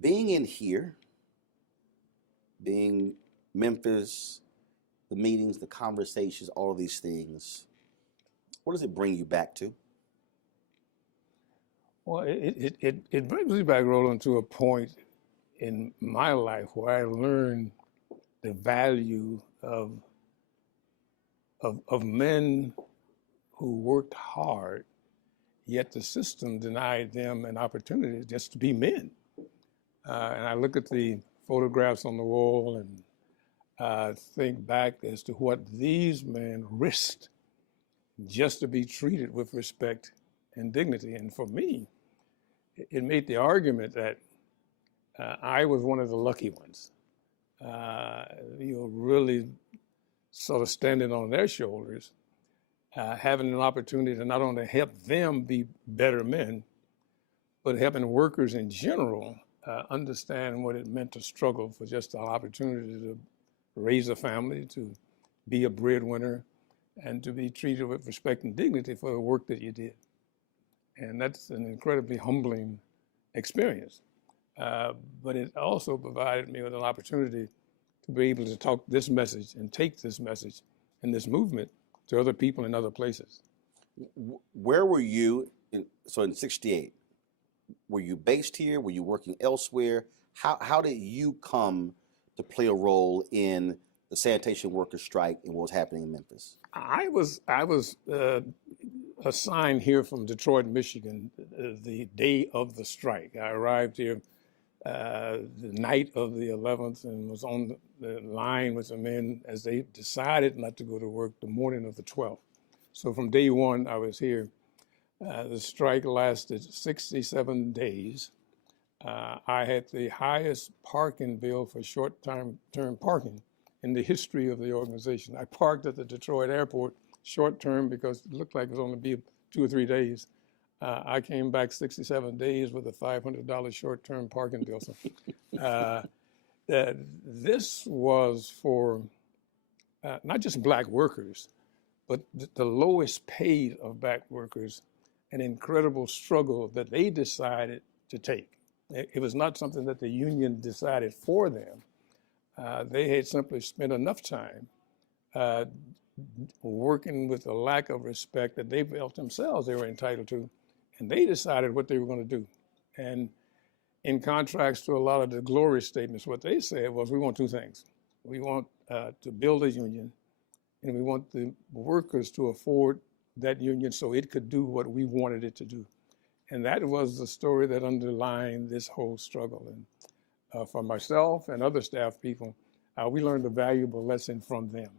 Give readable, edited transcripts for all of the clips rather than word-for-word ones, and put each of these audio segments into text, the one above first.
Being in here, being Memphis, the meetings, the conversations, all of these things, what does it bring you back to? Well, it brings me back, Roland, to a point in my life where I learned the value of men who worked hard, yet the system denied them an opportunity just to be men. And I look at the photographs on the wall and think back as to what these men risked just to be treated with respect and dignity. And for me, it made the argument that I was one of the lucky ones. Really sort of standing on their shoulders, having an opportunity to not only help them be better men, but helping workers in general understand what it meant to struggle for just an opportunity to raise a family, to be a breadwinner, and to be treated with respect and dignity for the work that you did. And that's an incredibly humbling experience. But it also provided me with an opportunity to be able to talk this message and take this message and this movement to other people in other places. Where were you in 68? Were you based here? Were you working elsewhere? How did you come to play a role in the sanitation workers strike and what was happening in Memphis? I was assigned here from Detroit, Michigan, the day of the strike. I arrived here the night of the 11th and was on the line with the men as they decided not to go to work the morning of the 12th. So from day one, I was here. The strike lasted 67 days. I had the highest parking bill for short-term parking in the history of the organization. I parked at the Detroit airport short-term because it looked like it was only be 2 or 3 days. I came back 67 days with a $500 short-term parking bill. So, this was for not just black workers, but the lowest paid of black workers, an incredible struggle that they decided to take. It was not something that the union decided for them. They had simply spent enough time working with a lack of respect that they felt themselves they were entitled to, and they decided what they were going to do. And in contrast to a lot of the glory statements, what they said was, we want two things. We want to build a union, and we want the workers to afford that union so it could do what we wanted it to do. And that was the story that underlined this whole struggle. And for myself and other staff people, we learned a valuable lesson from them.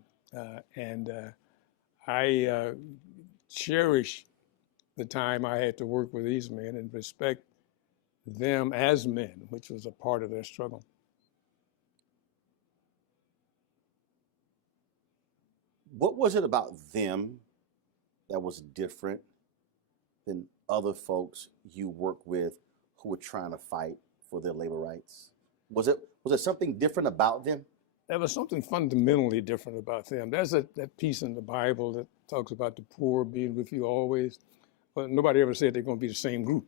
I cherish the time I had to work with these men and respect them as men, which was a part of their struggle. What was it about them that was different than other folks you work with who were trying to fight for their labor rights? Was it something different about them? There was something fundamentally different about them. There's that piece in the Bible that talks about the poor being with you always, but nobody ever said they're going to be the same group.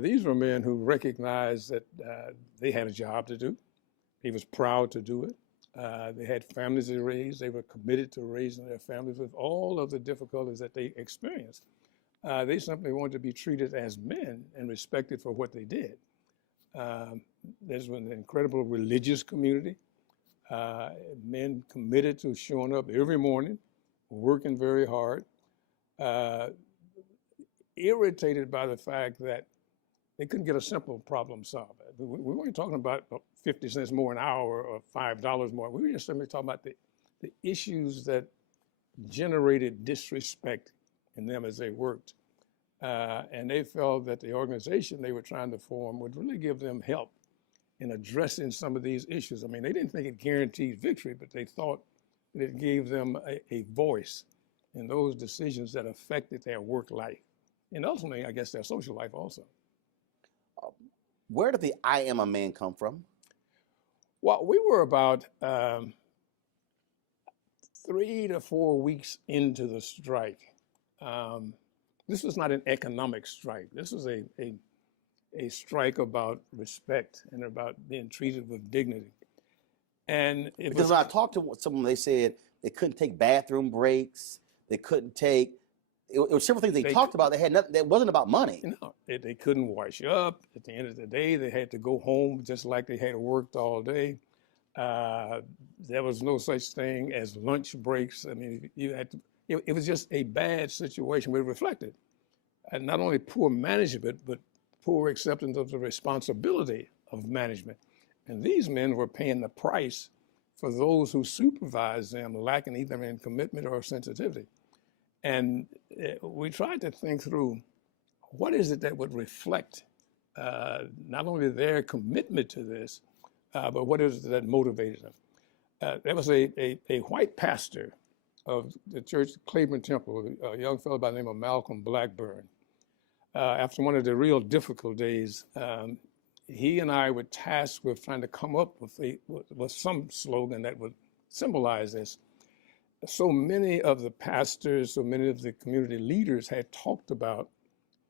These were men who recognized that they had a job to do. They was proud to do it. They had families to raise. They were committed to raising their families with all of the difficulties that they experienced. They simply wanted to be treated as men and respected for what they did. There's an incredible religious community. Men committed to showing up every morning, working very hard, irritated by the fact that they couldn't get a simple problem solved. We weren't talking about 50 cents more an hour or $5 more. We were just simply talking about the issues that generated disrespect in them as they worked. And they felt that the organization they were trying to form would really give them help in addressing some of these issues. I mean, they didn't think it guaranteed victory, but they thought that it gave them a voice in those decisions that affected their work life. And ultimately, I guess, their social life also. Where did the I am a man come from? Well, we were about 3 to 4 weeks into the strike. This was not an economic strike. This was a a strike about respect and about being treated with dignity. And it Because was, when I talked to someone, they said they couldn't take bathroom breaks. They couldn't take. It was several things they talked about. They had nothing. That wasn't about money. you know, they couldn't wash up. At the end of the day, they had to go home just like they had worked all day. There was no such thing as lunch breaks. I mean, you had to. It was just a bad situation. We reflected, and not only poor management, but poor acceptance of the responsibility of management. And these men were paying the price for those who supervised them lacking either in commitment or sensitivity. And we tried to think through what is it that would reflect not only their commitment to this, but what is it that motivated them. There was a white pastor of the church, Claiborne Temple, a young fellow by the name of Malcolm Blackburn. After one of the real difficult days, he and I were tasked with trying to come up with some slogan that would symbolize this. So many of the pastors, so many of the community leaders had talked about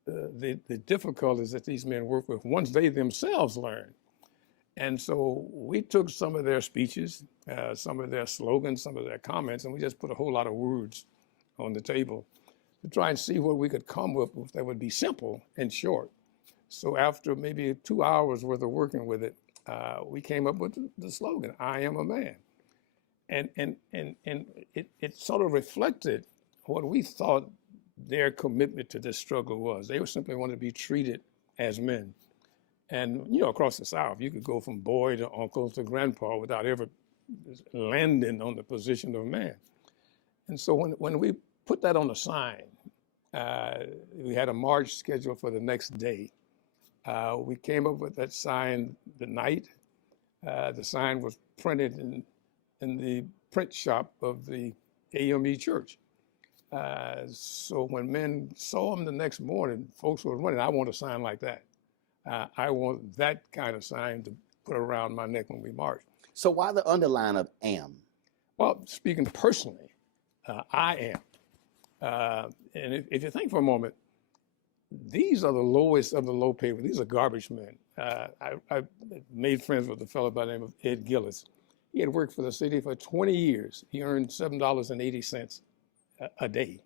the difficulties that these men work with once they themselves learn. And so we took some of their speeches, some of their slogans, some of their comments, and we just put a whole lot of words on the table to try and see what we could come up with that would be simple and short. So after maybe 2 hours worth of working with it, we came up with the slogan, "I am a man." And it sort of reflected what we thought their commitment to this struggle was. They simply wanted to be treated as men. And, you know, across the South, you could go from boy to uncle to grandpa without ever landing on the position of man. And so when we put that on a sign, we had a march scheduled for the next day. We came up with that sign the night. The sign was printed in the print shop of the AME church. So when men saw them the next morning, folks were running, "I want a sign like that. I want that kind of sign to put around my neck when we march." So why the underline of "am"? Well, speaking personally, I am. And if you think for a moment, these are the lowest of the low paid. These are garbage men. I made friends with a fellow by the name of Ed Gillis. He had worked for the city for 20 years. He earned $7.80 a day.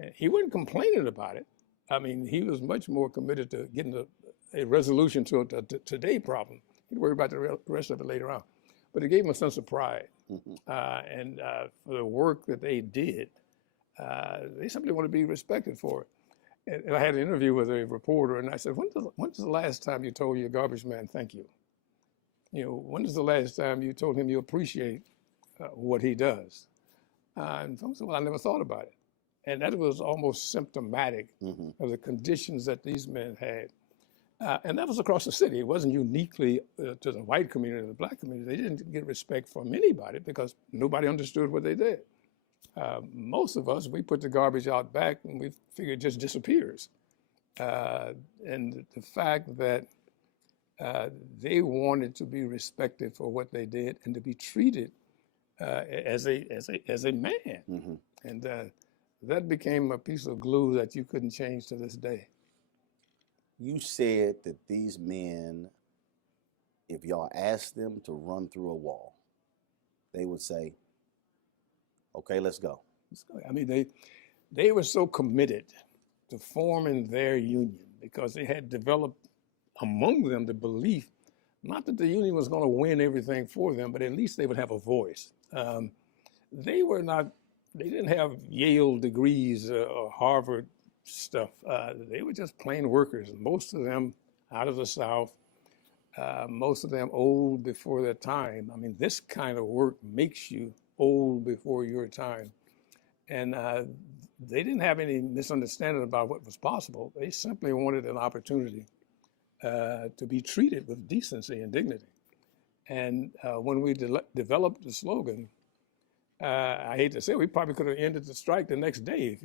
And he wasn't complaining about it. I mean, he was much more committed to getting a resolution to a today problem. He'd worry about the rest of it later on. But it gave him a sense of pride. And for the work that they did, they simply want to be respected for it. And I had an interview with a reporter, and I said, when's the last time you told your garbage man thank you? You know, when is the last time you told him you appreciate what he does? And folks said, well, I never thought about it. And that was almost symptomatic of the conditions that these men had. And that was across the city. It wasn't uniquely to the white community or the black community. They didn't get respect from anybody because nobody understood what they did. Most of us, we put the garbage out back and we figure it just disappears. And the fact that they wanted to be respected for what they did and to be treated as a man. And that became a piece of glue that you couldn't change to this day. You said that these men, if y'all asked them to run through a wall, they would say, "Okay, let's go." I mean, they were so committed to forming their union because they had developed among them the belief, not that the union was going to win everything for them, but at least they would have a voice. They didn't have Yale degrees or Harvard stuff. They were just plain workers. Most of them out of the South, most of them old before their time. I mean, this kind of work makes you old before your time. And they didn't have any misunderstanding about what was possible. They simply wanted an opportunity to be treated with decency and dignity. And when we developed the slogan, I hate to say it, we probably could have ended the strike the next day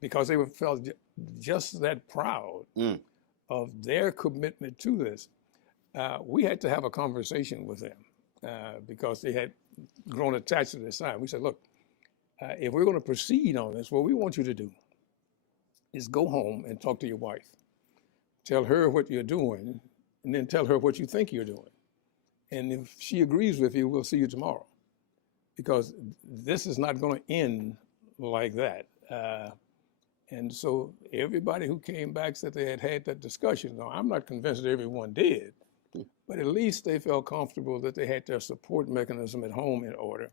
because they felt just that proud of their commitment to this. We had to have a conversation with them because they had grown attached to this sign. We said, look, if we're going to proceed on this, what we want you to do is go home and talk to your wife. tell her what you're doing, and then tell her what you think you're doing. And if she agrees with you, we'll see you tomorrow. Because this is not going to end like that. And so everybody who came back said they had had that discussion. Now, I'm not convinced that everyone did, but at least they felt comfortable that they had their support mechanism at home in order.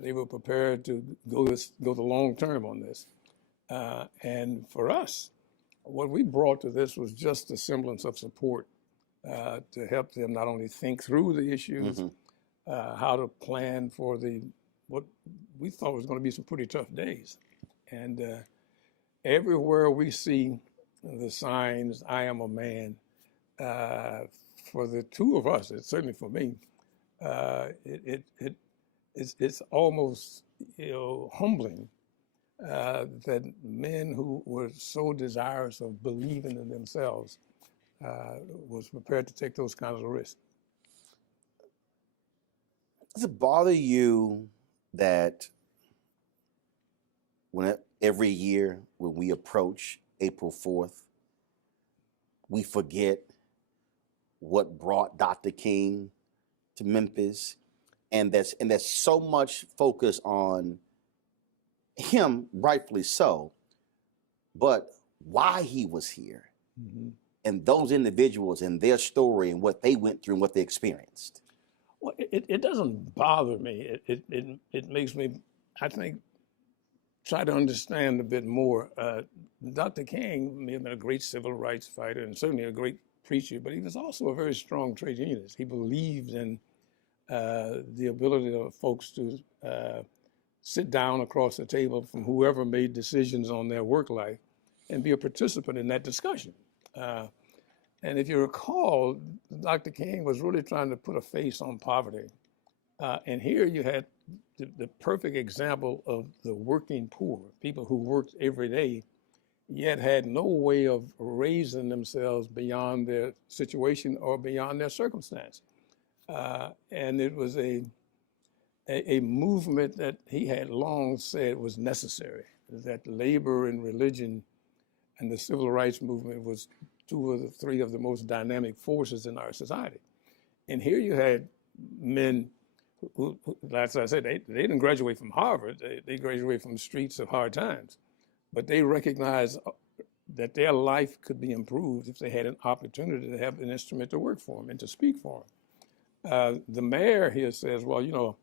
They were prepared to go the long term on this. And for us, what we brought to this was just a semblance of support to help them not only think through the issues, how to plan for what we thought was going to be some pretty tough days. And everywhere we see the signs, I am a man, for the two of us, it's certainly for me, it's almost humbling that men who were so desirous of believing in themselves was prepared to take those kinds of risks. Does it bother you that every year when we approach April 4th, we forget what brought Dr. King to Memphis, and there's so much focus on him, rightfully so, but why he was here, and those individuals and their story and what they went through and what they experienced? Well, it doesn't bother me. It makes me, I think, try to understand a bit more. Dr. King may have been a great civil rights fighter and certainly a great preacher, but he was also a very strong trade unionist. He believed in the ability of folks to sit down across the table from whoever made decisions on their work life and be a participant in that discussion. And if you recall, Dr. King was really trying to put a face on poverty. And here you had the perfect example of the working poor, people who worked every day, yet had no way of raising themselves beyond their situation or beyond their circumstance. And it was a movement that he had long said was necessary, that labor and religion and the civil rights movement was two of the three of the most dynamic forces in our society. And here you had men who as I said, they didn't graduate from Harvard, they graduated from the streets of hard times, but they recognized that their life could be improved if they had an opportunity to have an instrument to work for them and to speak for them. The mayor here says, well,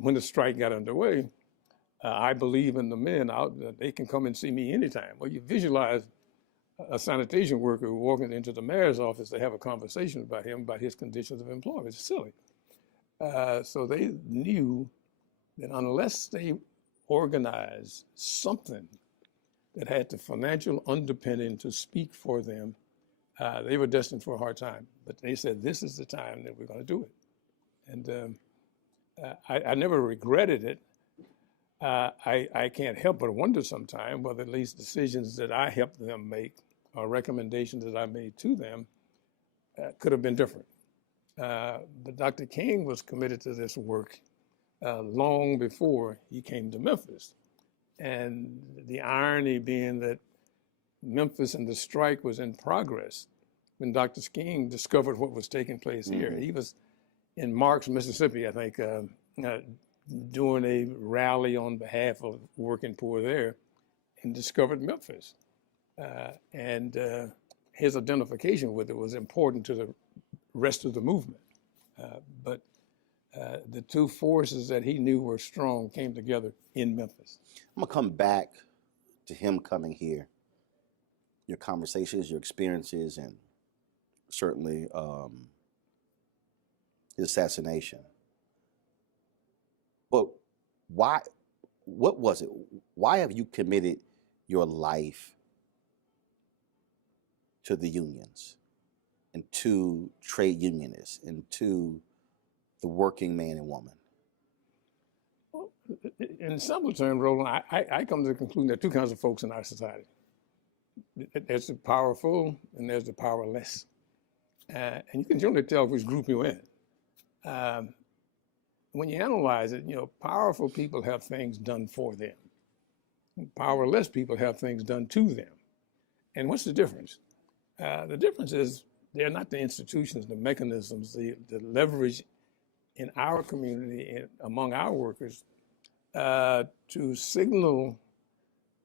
when the strike got underway, I believe in the men out there. They can come and see me anytime. Well, you visualize a sanitation worker walking into the mayor's office to have a conversation about him, about his conditions of employment. It's silly. So they knew that unless they organized something that had the financial underpinning to speak for them, they were destined for a hard time. But they said, this is the time that we're going to do it. And I never regretted it. I can't help but wonder sometimes whether at least decisions that I helped them make or recommendations that I made to them could have been different. But Dr. King was committed to this work long before he came to Memphis. And the irony being that Memphis and the strike was in progress when Dr. King discovered what was taking place here. He was in Marks, Mississippi, I think, doing a rally on behalf of working poor there, and discovered Memphis. And his identification with it was important to the rest of the movement. But the two forces that he knew were strong came together in Memphis. I'm gonna come back to him coming here, your conversations, your experiences, and certainly his assassination. But why, what was it? Why have you committed your life to the unions and to trade unionists and to the working man and woman? In simple terms, Roland, I come to the conclusion there are two kinds of folks in our society. There's the powerful and there's the powerless. And you can generally tell which group you're in. When you analyze it, powerful people have things done for them. Powerless people have things done to them. And what's the difference? The difference is they're not the institutions, the mechanisms, the leverage in our community and among our workers to signal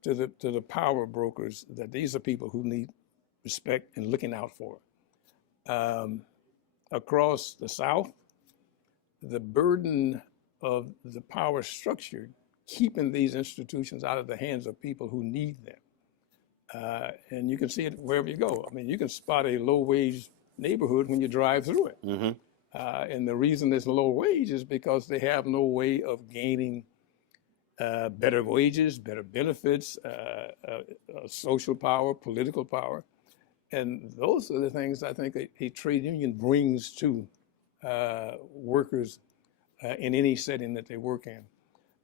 to the power brokers that these are people who need respect and looking out for. Across the South, the burden of the power structure keeping these institutions out of the hands of people who need them. And you can see it wherever you go. I mean, you can spot a low-wage neighborhood when you drive through it. Mm-hmm. And the reason it's low wage is because they have no way of gaining better wages, better benefits, social power, political power. And those are the things I think a trade union brings to workers in any setting that they work in.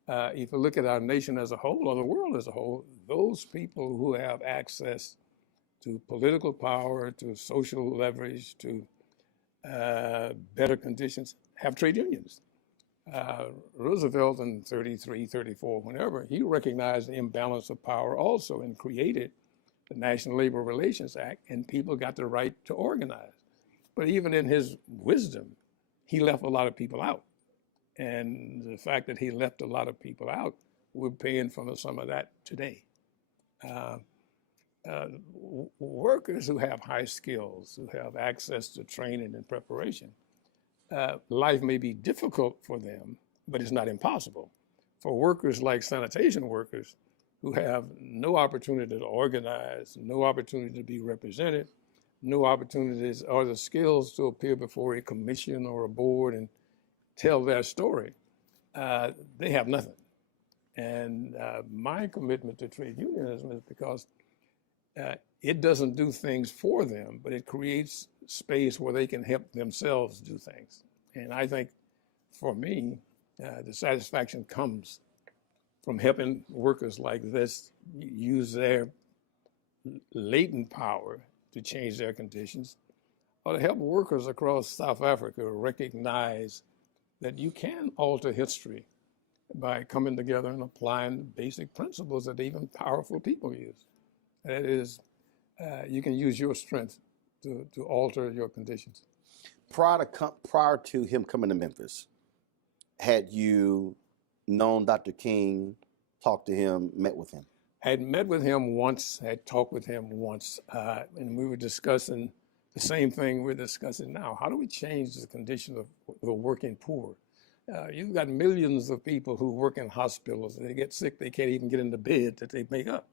If you look at our nation as a whole, or the world as a whole, those people who have access to political power, to social leverage, to better conditions, have trade unions. Roosevelt in 33, 34, whenever, he recognized the imbalance of power also and created the National Labor Relations Act, and people got the right to organize. But even in his wisdom, he left a lot of people out. And the fact that he left a lot of people out, we're paying for some of that today. Workers who have high skills, who have access to training and preparation, life may be difficult for them, but it's not impossible. For workers like sanitation workers who have no opportunity to organize, no opportunity to be represented, no opportunities or the skills to appear before a commission or a board and tell their story, they have nothing. And my commitment to trade unionism is because it doesn't do things for them, but it creates space where they can help themselves do things. And I think for me, the satisfaction comes from helping workers like this use their latent power to change their conditions, or to help workers across South Africa recognize that you can alter history by coming together and applying basic principles that even powerful people use. That is, you can use your strength to alter your conditions. Prior to him coming to Memphis, had you known Dr. King, talked to him, met with him? I had met with him once, had talked with him once, and we were discussing the same thing we're discussing now. How do we change the condition of the working poor? You've got millions of people who work in hospitals. They get sick, they can't even get into bed that they make up.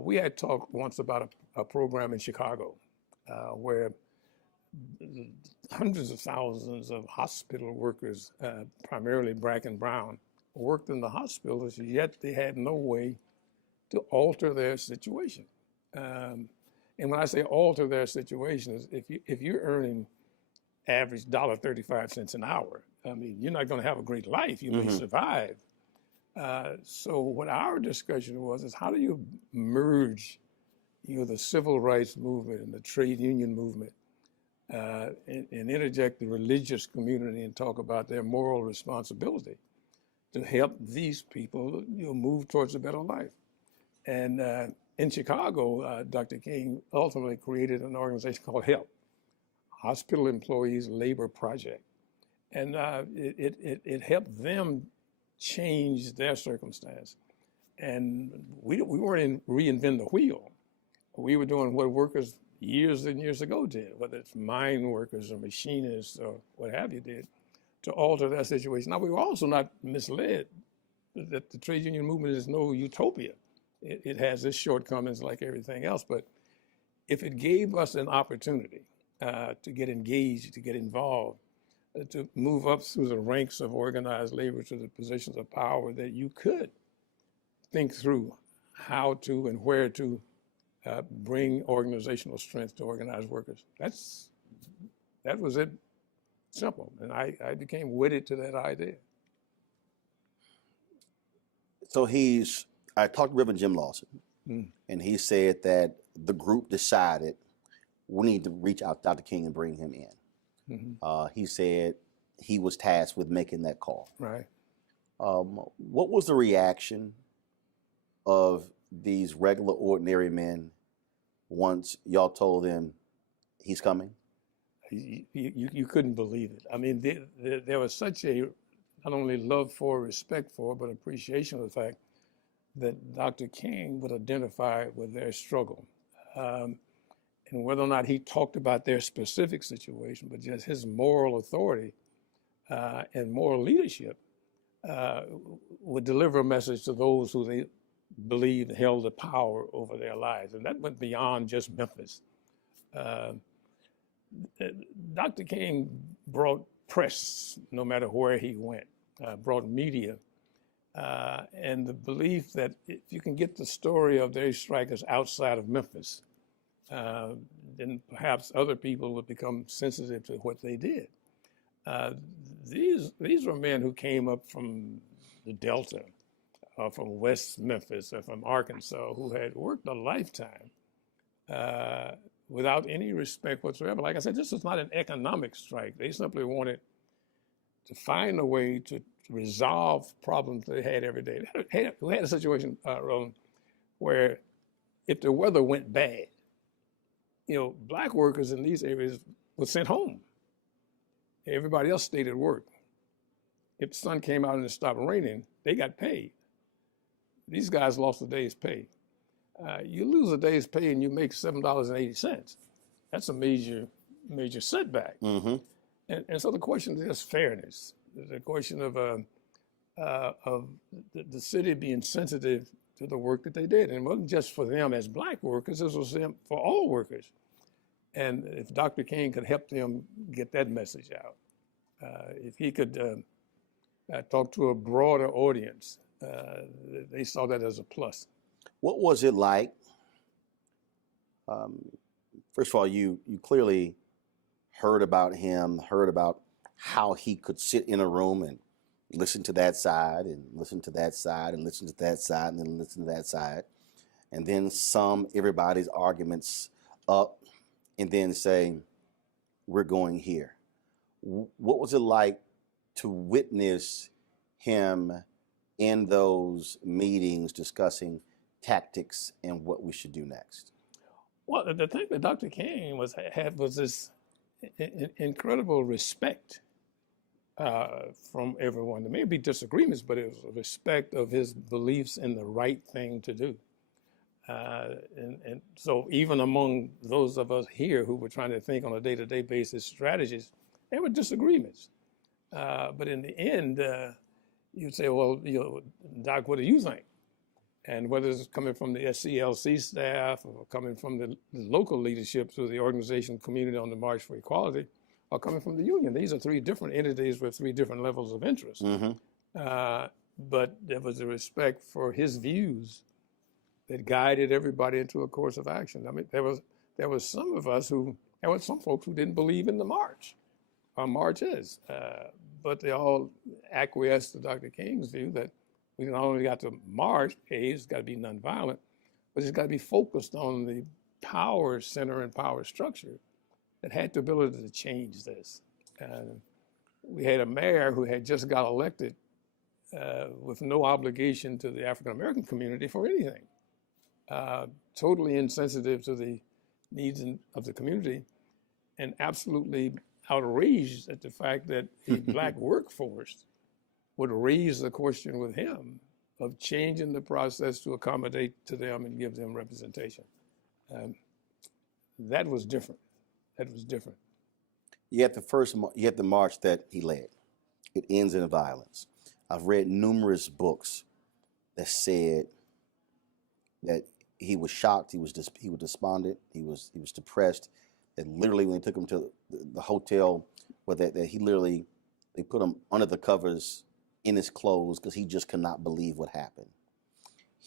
We had talked once about a program in Chicago where hundreds of thousands of hospital workers, primarily black and brown, worked in the hospitals, yet they had no way to alter their situation. And when I say alter their situation, is if you're earning average $1.35 an hour, I mean, you're not going to have a great life. You may survive. So what our discussion was is how do you merge, the civil rights movement and the trade union movement, and interject the religious community and talk about their moral responsibility to help these people move towards a better life. And in Chicago, Dr. King ultimately created an organization called HELP, Hospital Employees Labor Project. And it helped them change their circumstance. And we weren't reinventing the wheel. We were doing what workers years and years ago did, whether it's mine workers or machinists or what have you did, to alter that situation. Now, we were also not misled that the trade union movement is no utopia. It has its shortcomings like everything else, but if it gave us an opportunity to get engaged, to get involved, to move up through the ranks of organized labor to the positions of power, that you could think through how to and where to bring organizational strength to organized workers. That was it, simple. And I became wedded to that idea. So I talked to Reverend Jim Lawson, and he said that the group decided we need to reach out to Dr. King and bring him in. He said he was tasked with making that call. Right. What was the reaction of these regular, ordinary men once y'all told him he's coming? You couldn't believe it. I mean, there was such a not only love for, respect for, but appreciation of the fact that Dr. King would identify with their struggle. And whether or not he talked about their specific situation, but just his moral authority and moral leadership would deliver a message to those who they believed held the power over their lives. And that went beyond just Memphis. Dr. King brought press no matter where he went, brought media, and the belief that if you can get the story of their strikers outside of Memphis, then perhaps other people would become sensitive to what they did. These were men who came up from the Delta, from West Memphis, or from Arkansas, who had worked a lifetime without any respect whatsoever. Like I said, this was not an economic strike. They simply wanted to find a way to resolve problems they had every day. We had a situation, Roland, where if the weather went bad, black workers in these areas were sent home. Everybody else stayed at work. If the sun came out and it stopped raining, they got paid. These guys lost a day's pay. You lose a day's pay and you make $7.80. That's a major setback. Mm-hmm. And so the question is fairness. The question of the city being sensitive to the work that they did. And it wasn't just for them as black workers, this was them for all workers. And if Dr. King could help them get that message out, if he could talk to a broader audience, they saw that as a plus. What was it like? First of all, you clearly heard about him, heard about how he could sit in a room and listen to that side and listen to that side and listen to that side and then listen to that side, and then sum everybody's arguments up and then say, we're going here. What was it like to witness him in those meetings discussing tactics and what we should do next? Well, the thing that Dr. King had was this incredible respect from everyone. There may be disagreements, but it was a respect of his beliefs in the right thing to do. And so even among those of us here who were trying to think on a day-to-day basis strategies, there were disagreements. But in the end, you'd say, well, Doc, what do you think? And whether it's coming from the SCLC staff or coming from the local leadership through the organization Community on the March for Equality, or coming from the union. These are three different entities with three different levels of interest. Mm-hmm. But there was a respect for his views that guided everybody into a course of action. I mean, there was some folks who didn't believe in the march, or marches, but they all acquiesced to Dr. King's view that we not only got to march, it's got to be nonviolent, but it's got to be focused on the power center and power structure that had the ability to change this. We had a mayor who had just got elected with no obligation to the African American community for anything, totally insensitive to the needs of the community, and absolutely outraged at the fact that a black workforce would raise the question with him of changing the process to accommodate to them and give them representation. That was different. That was different. You had the march that he led. It ends in violence. I've read numerous books that said that he was shocked, he was despondent, he was depressed. That literally when they took him to the hotel, that they put him under the covers in his clothes because he just could not believe what happened.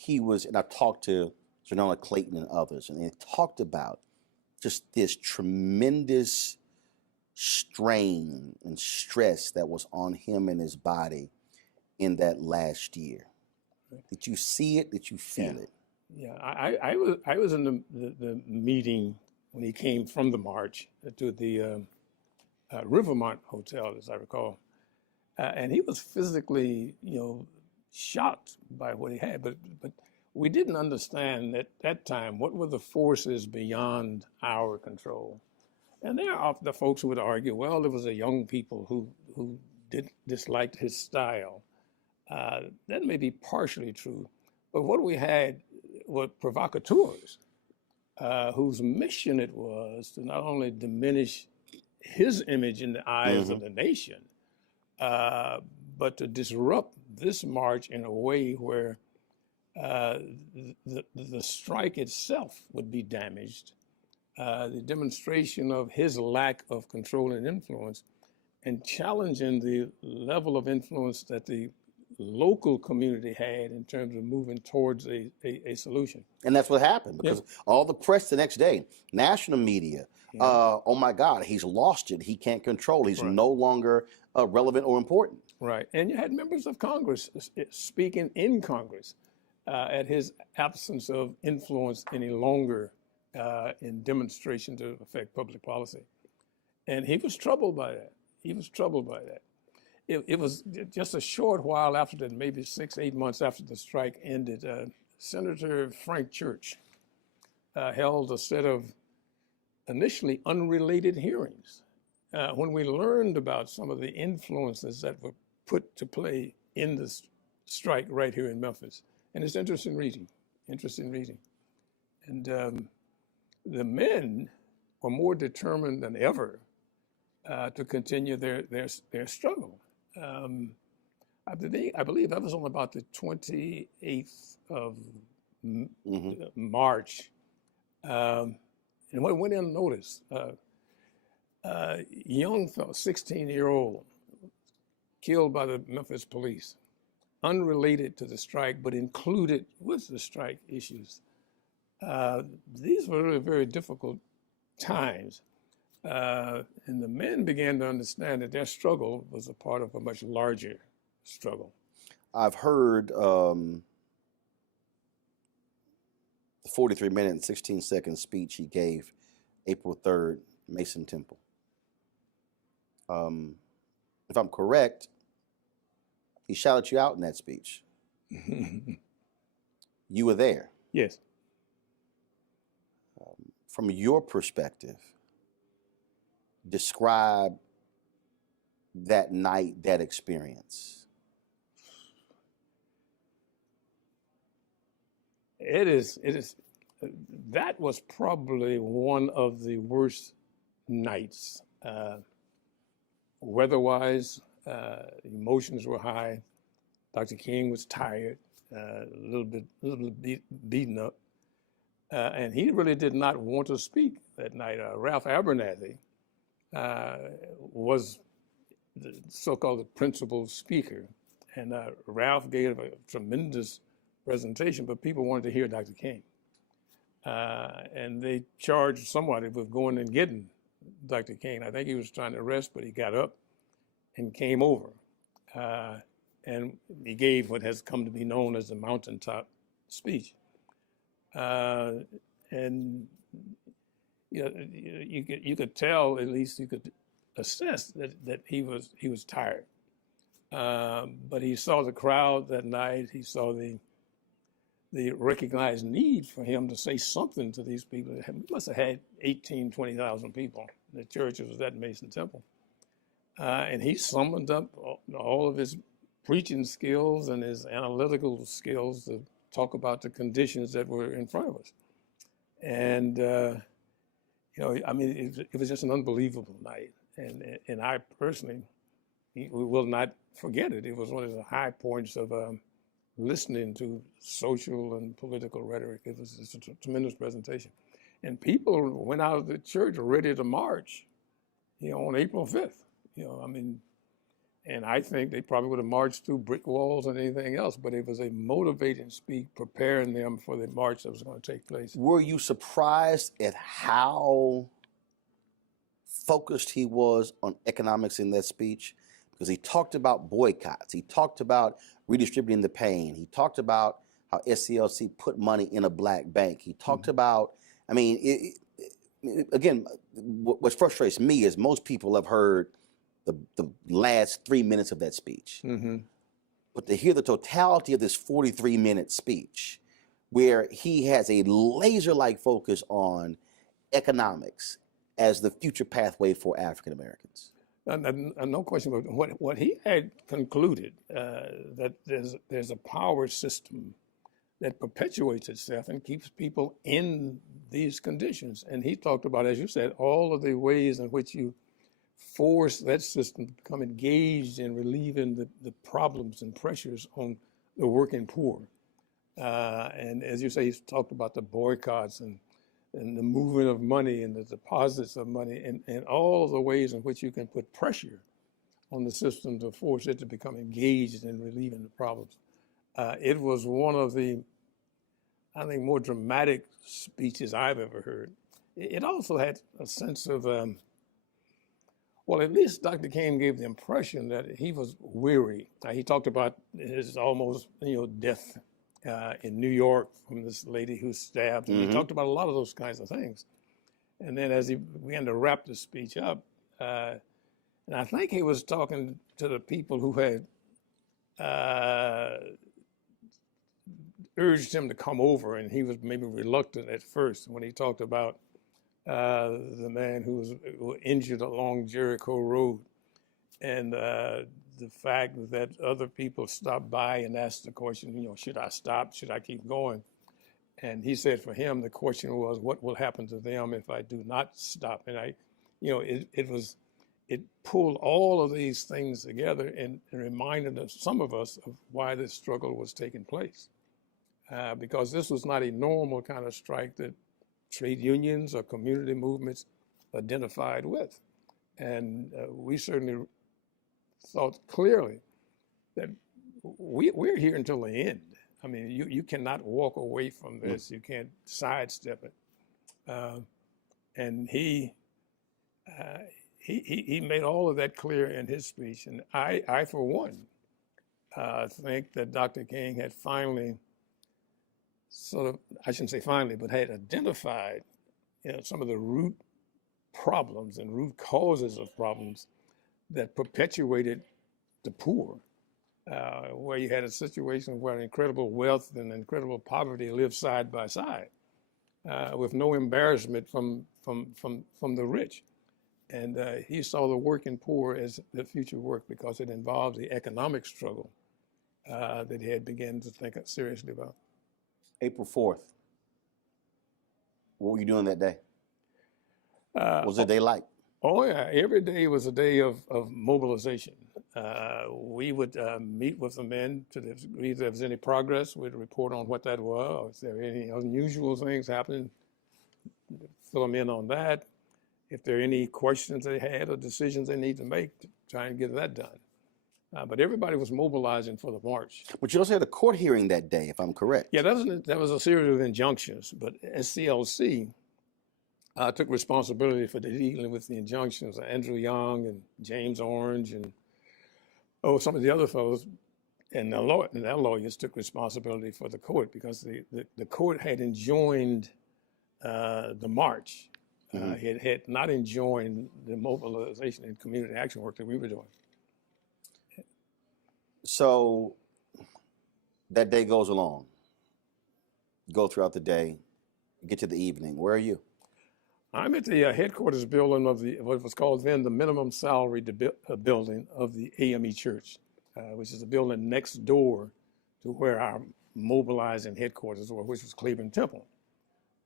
And I talked to Janella Clayton and others, and they talked about just this tremendous strain and stress that was on him and his body in that last year. Did you see it? Did you feel it? Yeah, I was in the meeting when he came from the march to the Rivermont Hotel, as I recall, and he was physically, shocked by what he had. But we didn't understand at that time what were the forces beyond our control. And there are the folks who would argue, well, there was a young people who disliked his style. That may be partially true, but what we had were provocateurs whose mission it was to not only diminish his image in the eyes of the nation, but to disrupt this march in a way where the strike itself would be damaged, the demonstration of his lack of control and influence, and challenging the level of influence that the local community had in terms of moving towards a solution. And that's what happened, because all the press the next day, national media, oh my God, he's lost it. He can't control. He's no longer relevant or important. Right. And you had members of Congress speaking in Congress at his absence of influence any longer in demonstration to affect public policy. And he was troubled by that. He was troubled by that. It was just a short while after that, maybe 6-8 months after the strike ended, Senator Frank Church held a set of initially unrelated hearings. When we learned about some of the influences that were put to play in the strike right here in Memphis. And it's interesting reading. And the men were more determined than ever to continue their struggle. I believe that was on about the 28th of March. And what went unnoticed, young fellow, 16-year-old, killed by the Memphis police, unrelated to the strike, but included with the strike issues. These were really very difficult times. And the men began to understand that their struggle was a part of a much larger struggle. I've heard the 43-minute and 16-second speech he gave April 3rd, Mason Temple. If I'm correct, he shouted you out in that speech. You were there. Yes. From your perspective, describe that night, that experience. It is, that was probably one of the worst nights. Weather-wise, emotions were high. Dr. King was tired, a little bit beaten up. And he really did not want to speak that night. Ralph Abernathy was the so-called principal speaker. And Ralph gave a tremendous presentation, but people wanted to hear Dr. King. And they charged somebody with going and getting Dr. King. I think he was trying to rest, but he got up and came over. And he gave what has come to be known as the mountaintop speech. And you could tell, at least you could assess that he was tired. But he saw the crowd that night. He saw the recognized need for him to say something to these people. He must have had 18,000, 20,000 people. The church was at Mason Temple. And he summoned up all of his preaching skills and his analytical skills to talk about the conditions that were in front of us. And, I mean, it was just an unbelievable night. And I personally, we will not forget it. It was one of the high points of listening to social and political rhetoric. It was just a tremendous presentation. And people went out of the church ready to march, on April 5th. And I think they probably would have marched through brick walls and anything else, but it was a motivating speech, preparing them for the march that was going to take place. Were you surprised at how focused he was on economics in that speech? Because he talked about boycotts. He talked about redistributing the pain. He talked about how SCLC put money in a black bank. He talked about, again, what frustrates me is most people have heard the last 3 minutes of that speech. But to hear the totality of this 43-minute speech, where he has a laser-like focus on economics as the future pathway for African Americans. No question about what he had concluded, that there's a power system that perpetuates itself and keeps people in these conditions. And he talked about, as you said, all of the ways in which you force that system to become engaged in relieving the problems and pressures on the working poor. And as you say, he's talked about the boycotts and the movement of money and the deposits of money and all of the ways in which you can put pressure on the system to force it to become engaged in relieving the problems. It was one of the, I think, more dramatic speeches I've ever heard. It also had a sense of, well, at least Dr. King gave the impression that he was weary. He talked about his almost, death in New York from this lady who stabbed. And he talked about a lot of those kinds of things. And then as he began to wrap the speech up, and I think he was talking to the people who had urged him to come over, and he was maybe reluctant at first when he talked about the man who was injured along Jericho Road, and the fact that other people stopped by and asked the question, should I stop? Should I keep going? And he said for him, the question was, what will happen to them if I do not stop? And it pulled all of these things together and reminded some of us of why this struggle was taking place. Because this was not a normal kind of strike that trade unions or community movements identified with. And we certainly thought clearly that we're here until the end. I mean, you cannot walk away from this. You can't sidestep it. And he made all of that clear in his speech. And I for one, think that Dr. King had finally I shouldn't say finally, but had identified some of the root problems and root causes of problems that perpetuated the poor, where you had a situation where incredible wealth and incredible poverty lived side by side, with no embarrassment from the rich. And he saw the working poor as the future work because it involved the economic struggle that he had begun to think seriously about. April 4th. What were you doing that day? What was the day like? Oh yeah, every day was a day of mobilization. We would meet with the men to the degree there was any progress. We'd report on what that was. Or if there were any unusual things happening, fill them in on that. If there are any questions they had or decisions they need to make, to try and get that done. But everybody was mobilizing for the march. But you also had a court hearing that day, if I'm correct. Yeah, that was a series of injunctions. But SCLC took responsibility for dealing with the injunctions. Andrew Young and James Orange and some of the other fellows and their lawyers took responsibility for the court because the court had enjoined the march. It had not enjoined the mobilization and community action work that we were doing. So that day goes along. You go throughout the day, you get to the evening. Where are you? I'm at the headquarters building of what was called then the minimum salary building of the AME Church, which is a building next door to where our mobilizing headquarters were, which was Cleveland Temple.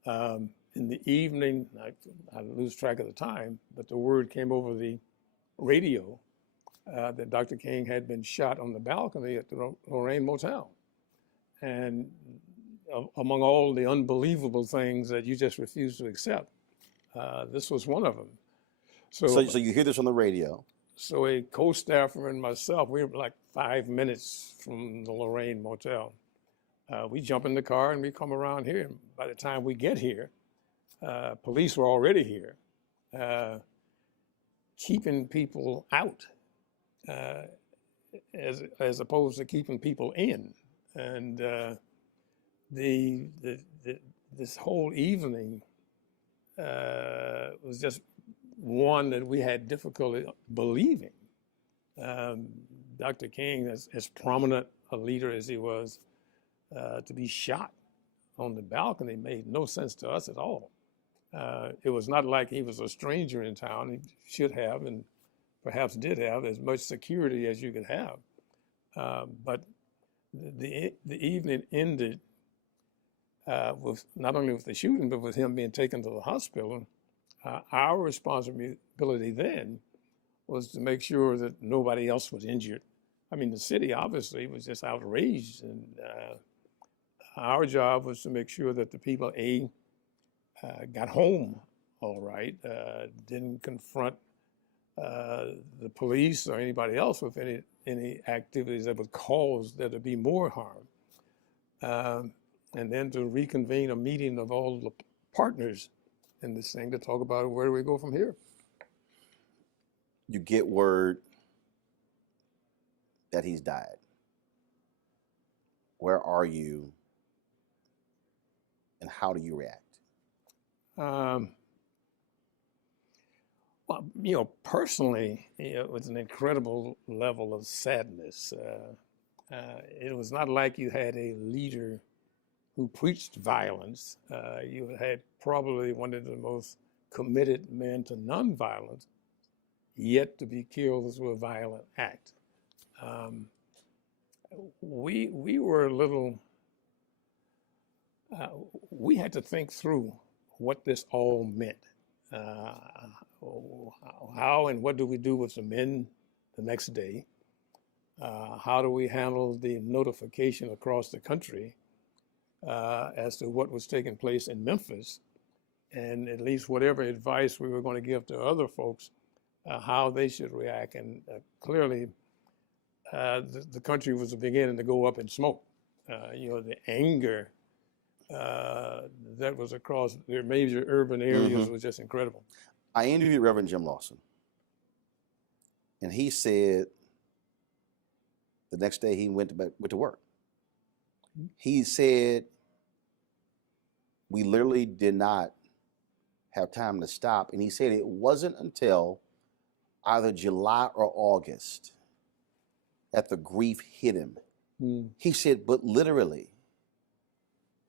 In the evening, I lose track of the time, but the word came over the radio that Dr. King had been shot on the balcony at the Lorraine Motel. And among all the unbelievable things that you just refuse to accept, this was one of them. So you hear this on the radio. So a co-staffer and myself, we were like 5 minutes from the Lorraine Motel. We jump in the car and we come around here. And by the time we get here, police were already here, keeping people out as opposed to keeping people in. And this whole evening was just one that we had difficulty believing. Dr. King, as prominent a leader as he was, to be shot on the balcony made no sense to us at all. It was not like he was a stranger in town. He should have and perhaps did have as much security as you could have. But the evening ended with not only with the shooting, but with him being taken to the hospital. Our responsibility then was to make sure that nobody else was injured. I mean, the city obviously was just outraged, and our job was to make sure that the people, got home all right, didn't confront the police or anybody else with any activities that would cause there to be more harm. And then to reconvene a meeting of all the partners in this thing to talk about where do we go from here. You get word that he's died. Where are you, and how do you react? Well, personally, it was an incredible level of sadness. It was not like you had a leader who preached violence. You had probably one of the most committed men to nonviolence, yet to be killed through a violent act. We were a little, we had to think through what this all meant. How and what do we do with the men the next day? How do we handle the notification across the country as to what was taking place in Memphis, and at least whatever advice we were going to give to other folks, how they should react. And clearly, the country was beginning to go up in smoke. The anger that was across their major urban areas was just incredible. I interviewed Reverend Jim Lawson, and he said the next day he went to work. He said, we literally did not have time to stop. And he said it wasn't until either July or August that the grief hit him. He said, but literally,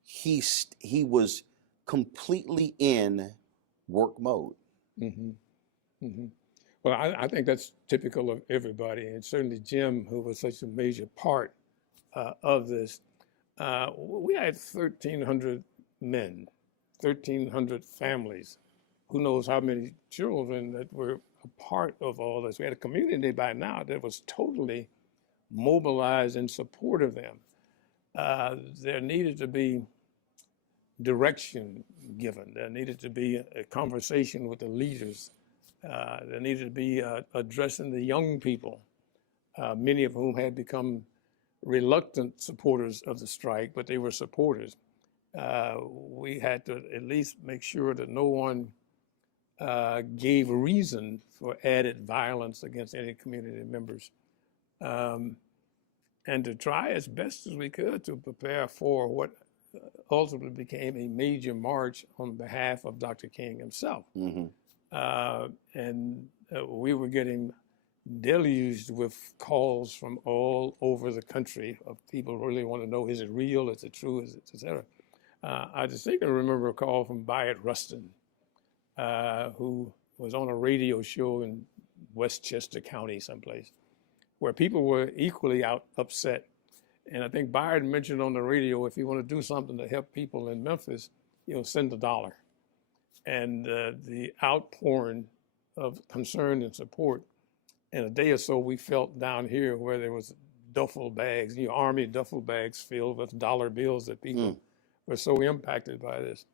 he was completely in work mode. Well, I think that's typical of everybody, and certainly Jim, who was such a major part of this. We had 1,300 men, 1,300 families. Who knows how many children that were a part of all this. We had a community by now that was totally mobilized in support of them. There needed to be direction given. There needed to be a conversation with the leaders. There needed to be addressing the young people, many of whom had become reluctant supporters of the strike, but they were supporters. We had to at least make sure that no one gave reason for added violence against any community members. And to try as best as we could to prepare for what ultimately became a major march on behalf of Dr. King himself. And we were getting deluged with calls from all over the country of people who really want to know, is it real, is it true, is it, et cetera. I distinctly remember a call from Byatt Rustin, who was on a radio show in Westchester County someplace, where people were equally upset. And I think Byatt mentioned on the radio, if you want to do something to help people in Memphis, send $1. And the outpouring of concern and support, in a day or so, we felt down here where there was duffel bags, army duffel bags filled with dollar bills that people were so impacted by this.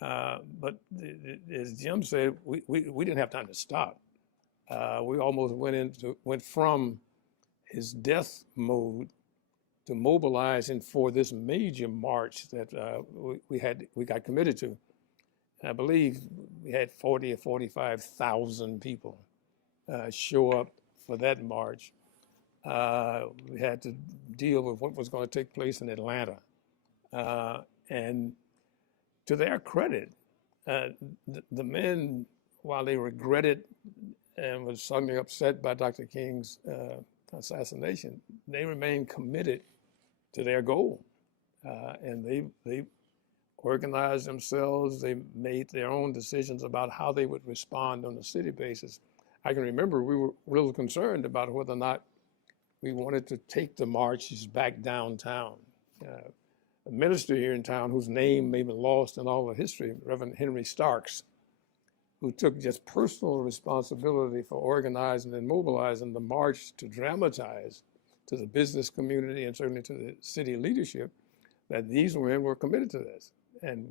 But as Jim said, we didn't have time to stop. We almost went from his death mode to mobilizing for this major march that we got committed to. And I believe we had 40 or 45,000 people show up for that march. We had to deal with what was going to take place in Atlanta. And to their credit, the men, while they regretted and was suddenly upset by Dr. King's assassination, they remained committed to their goal. And they organized themselves. They made their own decisions about how they would respond on a city basis. I can remember we were a little concerned about whether or not we wanted to take the marches back downtown. A minister here in town whose name may be lost in all the history, Reverend Henry Starks, who took just personal responsibility for organizing and mobilizing the march to dramatize to the business community and certainly to the city leadership that these men were committed to this. And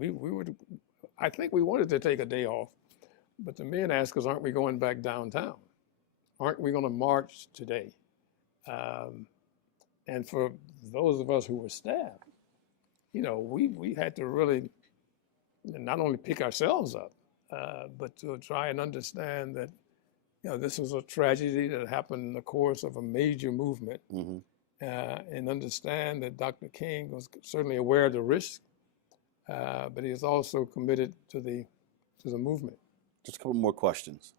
I think we wanted to take a day off, but the men asked us, aren't we going back downtown? Aren't we going to march today? And for those of us who were staff, we had to really not only pick ourselves up, but to try and understand that, this was a tragedy that happened in the course of a major movement, and understand that Dr. King was certainly aware of the risk, but he was also committed to the movement. Just a couple more questions.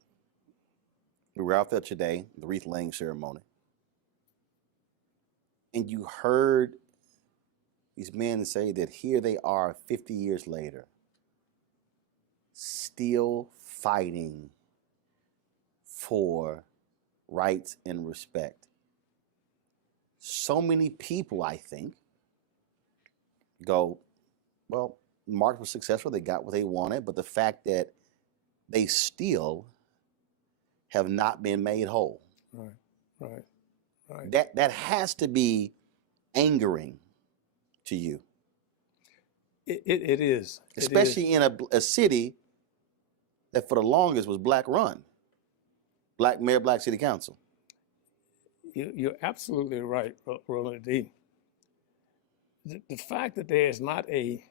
We were out there today, the wreath laying ceremony, and you heard these men say that here they are 50 years later, still fighting for rights and respect. So many people, I think, go, well, March was successful, they got what they wanted, but the fact that they still have not been made whole. Right. That has to be angering to you. It is. Especially in a city that for the longest was black run. Black mayor, black city council. You're absolutely right, Roland. The fact that there is not a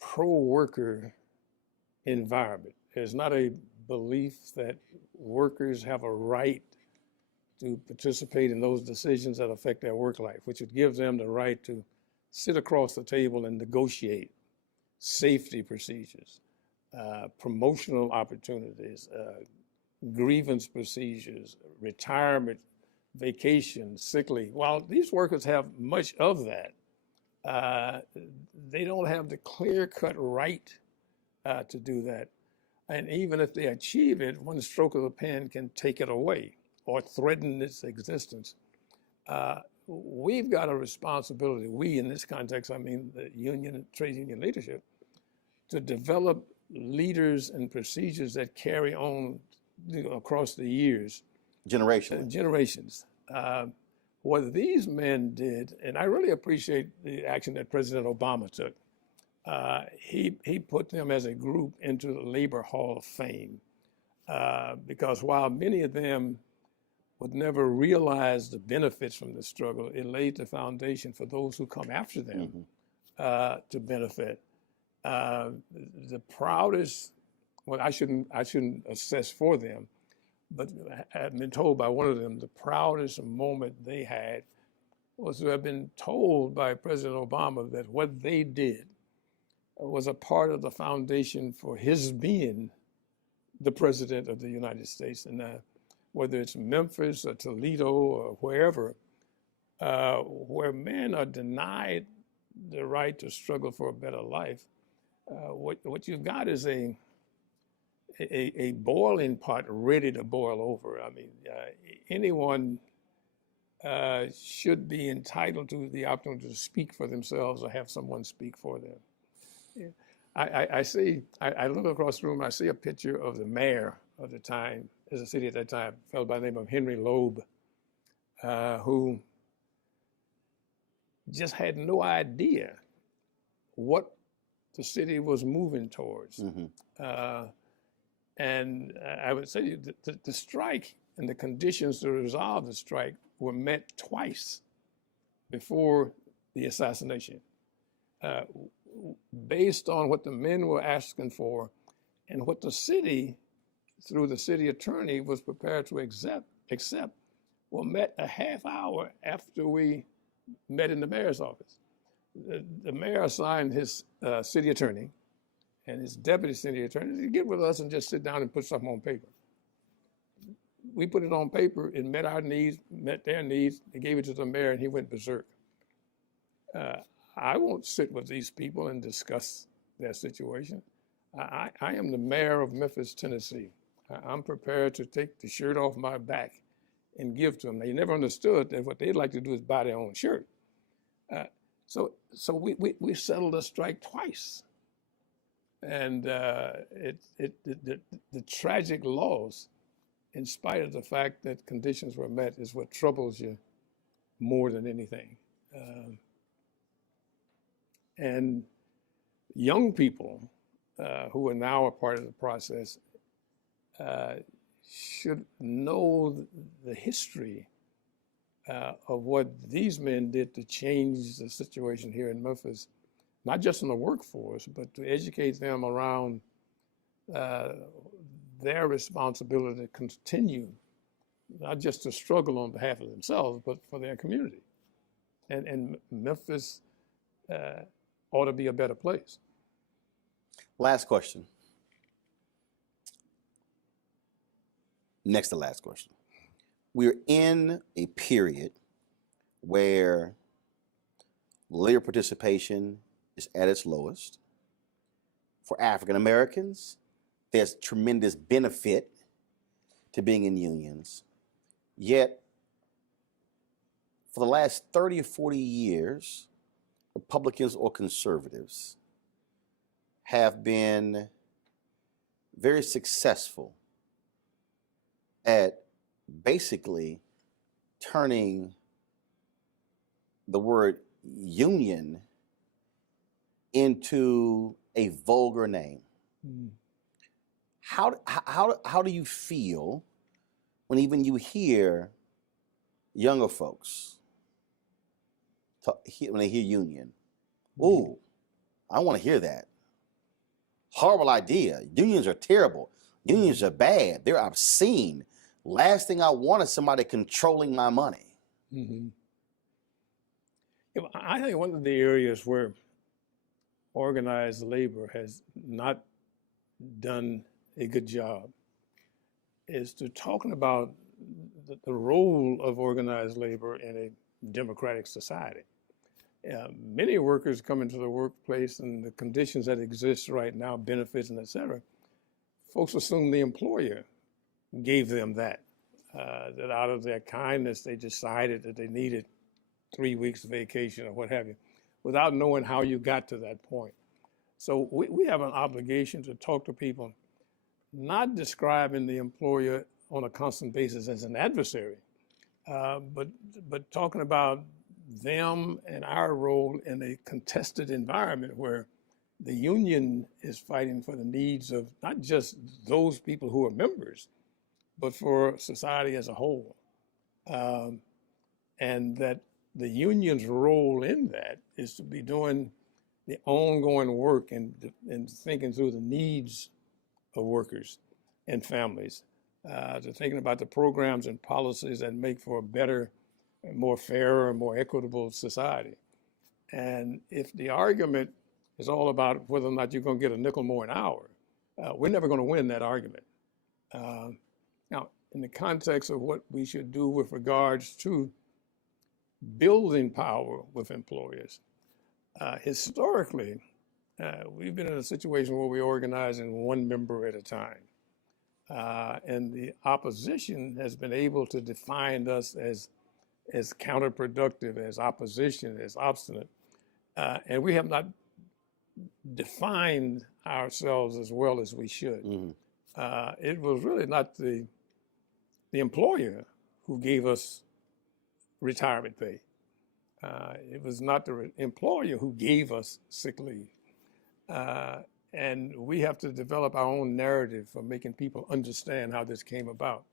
pro-worker environment, there's not a belief that workers have a right to participate in those decisions that affect their work life, which would give them the right to sit across the table and negotiate safety procedures, promotional opportunities, grievance procedures, retirement, vacation, sick leave. While these workers have much of that, they don't have the clear-cut right to do that. And even if they achieve it, one stroke of the pen can take it away or threaten its existence. We've got a responsibility, we in this context, I mean the union, trade union leadership, to develop leaders and procedures that carry on across the years. Generations. What these men did, and I really appreciate the action that President Obama took. He put them as a group into the Labor Hall of Fame because while many of them would never realize the benefits from the struggle, it laid the foundation for those who come after them to benefit. The proudest, well, I shouldn't assess for them, but I've been told by one of them the proudest moment they had was to have been told by President Obama that what they did was a part of the foundation for his being the president of the United States. And whether it's Memphis or Toledo or wherever, where men are denied the right to struggle for a better life, what you've got is a boiling pot ready to boil over. I mean, anyone should be entitled to the opportunity to speak for themselves or have someone speak for them. Yeah. I look across the room and I see a picture of the mayor of the time, as a city at that time, a fellow by the name of Henry Loeb, who just had no idea what the city was moving towards. And I would say the strike and the conditions to resolve the strike were met twice before the assassination, based on what the men were asking for and what the city, through the city attorney, was prepared to accept were met a half hour after we met in the mayor's office. The mayor assigned his city attorney and his deputy city attorney to get with us and just sit down and put something on paper. We put it on paper, it met our needs, met their needs, they gave it to the mayor and he went berserk. I won't sit with these people and discuss their situation. I am the mayor of Memphis, Tennessee. I'm prepared to take the shirt off my back and give to them. They never understood that what they'd like to do is buy their own shirt. So we settled a strike twice. And the tragic loss, in spite of the fact that conditions were met, is what troubles you more than anything. And young people who are now a part of the process should know the history of what these men did to change the situation here in Memphis, not just in the workforce, but to educate them around their responsibility to continue, not just to struggle on behalf of themselves, but for their community. And Memphis ought to be a better place. Last question. Next to last question. We're in a period where labor participation is at its lowest. For African Americans, there's tremendous benefit to being in unions. Yet, for the last 30 or 40 years, Republicans or conservatives have been very successful at basically turning the word union into a vulgar name. Mm. How do you feel when even you hear younger folks when they hear union? Ooh, I want to hear that. Horrible idea. Unions are terrible. Unions are bad. They're obscene. Last thing I want is somebody controlling my money. Mm-hmm. I think one of the areas where organized labor has not done a good job is to talking about the role of organized labor in a democratic society. Many workers come into the workplace and the conditions that exist right now, benefits and et cetera, folks assume the employer gave them that out of their kindness, they decided that they needed 3 weeks vacation or what have you, without knowing how you got to that point. So we have an obligation to talk to people, not describing the employer on a constant basis as an adversary, but talking about them and our role in a contested environment where the union is fighting for the needs of not just those people who are members, but for society as a whole. And that the union's role in that is to be doing the ongoing work and thinking through the needs of workers and families, to thinking about the programs and policies that make for a better, more fair, and more equitable society. And if the argument is all about whether or not you're going to get a nickel more an hour, we're never going to win that argument. Now, in the context of what we should do with regards to building power with employers, historically, we've been in a situation where we're organizing one member at a time. And the opposition has been able to define us as counterproductive, as opposition, as obstinate. And we have not defined ourselves as well as we should. Mm-hmm. It was really not the employer who gave us retirement pay. It was not the employer who gave us sick leave. And we have to develop our own narrative for making people understand how this came about.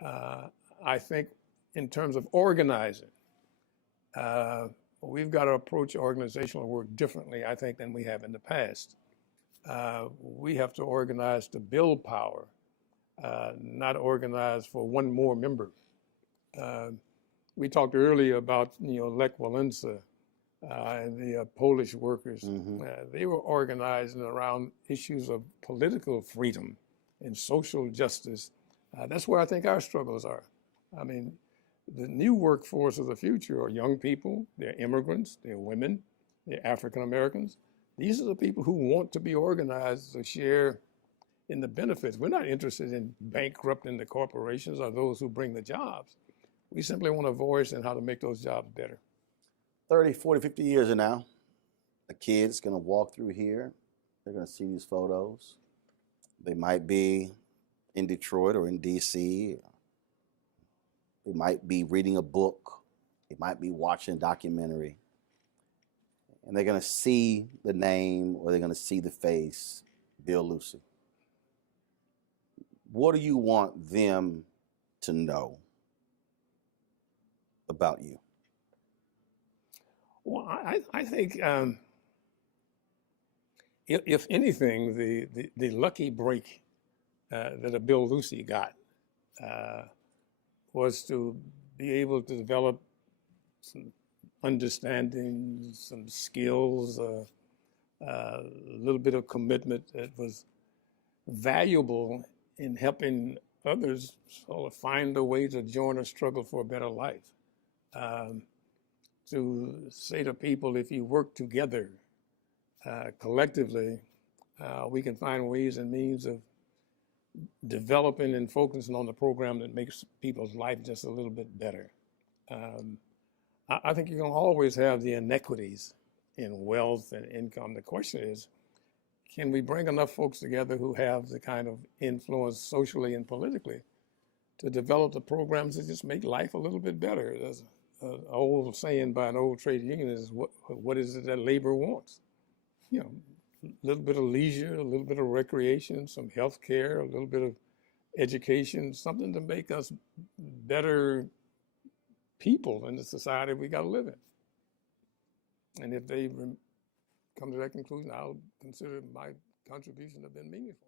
I think in terms of organizing, we've got to approach organizational work differently, I think, than we have in the past. We have to organize to build power, not organize for one more member. We talked earlier about, Lech Walesa and the Polish workers. Mm-hmm. They were organizing around issues of political freedom and social justice. That's where I think our struggles are. I mean, the new workforce of the future are young people, they're immigrants, they're women, the African Americans. These are the people who want to be organized to share in the benefits. We're not interested in bankrupting the corporations or those who bring the jobs. We simply want a voice in how to make those jobs better. 30, 40, 50 years from now, a kid's going to walk through here. They're going to see these photos. They might be in Detroit or in D.C. They might be reading a book. They might be watching a documentary. And they're going to see the name or they're going to see the face, Bill Lucy. What do you want them to know about you? Well, I think if anything, the lucky break that a Bill Lucy got was to be able to develop some understanding, some skills, a little bit of commitment that was valuable in helping others sort of find a way to join a struggle for a better life. To say to people, if you work together, collectively, we can find ways and means of developing and focusing on the program that makes people's life just a little bit better. I think you're going to always have the inequities in wealth and income. The question is, can we bring enough folks together who have the kind of influence socially and politically to develop the programs that just make life a little bit better? There's an old saying by an old trade union is, what is it that labor wants? You know, a little bit of leisure, a little bit of recreation, some health care, a little bit of education, something to make us better people in the society we got to live in. And if they come to that conclusion, I'll consider my contribution to have been meaningful.